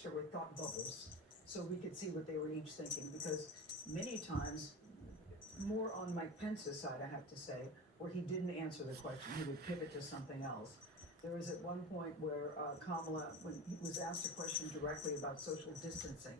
wish there were thought bubbles so we could see what they were each thinking, because many times, more on Mike Pence's side, I have to say, where he didn't answer the question, he would pivot to something else. There was at one point where Kamala, when he was asked a question directly about social distancing,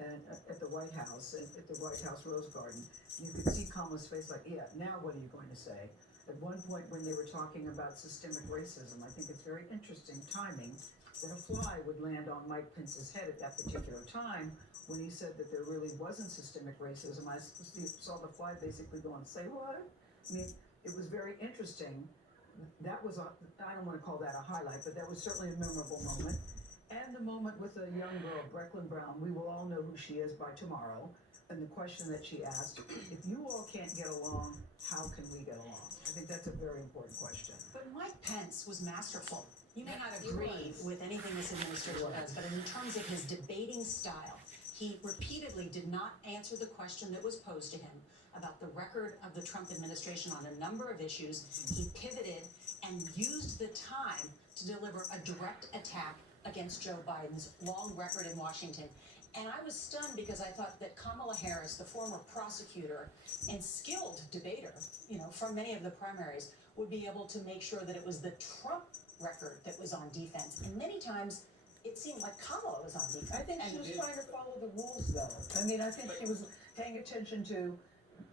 and at the White House, at the White House Rose Garden, you could see Kamala's face like, yeah, now what are you going to say? At one point when they were talking about systemic racism, I think it's very interesting timing that a fly would land on Mike Pence's head at that particular time when he said that there really wasn't systemic racism. I saw the fly basically go and say, what? I mean, it was very interesting. That was I don't want to call that a highlight, but that was certainly a memorable moment. And the moment with a young girl, Brecklin Brown, we will all know who she is by tomorrow. And the question that she asked, if you all can't get along, how can we get along? I think that's a very important question. But Mike Pence was masterful. You may not agree with anything this administration does, but in terms of his debating style, he repeatedly did not answer the question that was posed to him about the record of the Trump administration on a number of issues. He pivoted and used the time to deliver a direct attack against Joe Biden's long record in Washington. And I was stunned because I thought that Kamala Harris, the former prosecutor and skilled debater, from many of the primaries, would be able to make sure that it was the Trump record that was on defense. And many times it seemed like Kamala was on defense. I think she was trying to follow the rules, though. I mean, I think she was paying attention to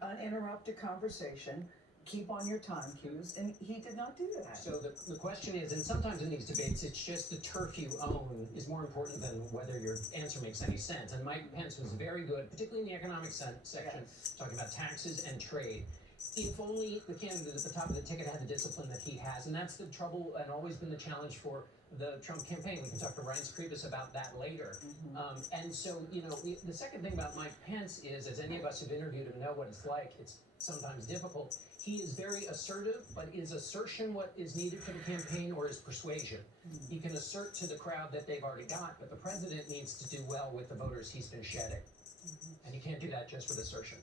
uninterrupt a conversation, keep on your time cues, and he did not do that. So the question is, and sometimes in these debates, it's just the turf you own is more important than whether your answer makes any sense. And Mike Pence was very good, particularly in the economic section, talking about taxes and trade. If only the candidate at the top of the ticket had the discipline that he has, and that's the trouble and always been the challenge for the Trump campaign. We can talk to Reince Priebus about that later. And so, the second thing about Mike Pence is, as any of us who've interviewed him know what it's like, it's sometimes difficult. He is very assertive, but is assertion what is needed for the campaign, or is persuasion? You can assert to the crowd that they've already got, but the president needs to do well with the voters he's been shedding. And you can't do that just with assertion.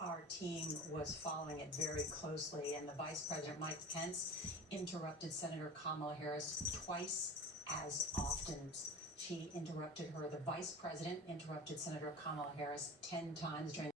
Our team was following it very closely, and the Vice President, Mike Pence, interrupted Senator Kamala Harris twice as often. She interrupted her. The Vice President interrupted Senator Kamala Harris 10 times during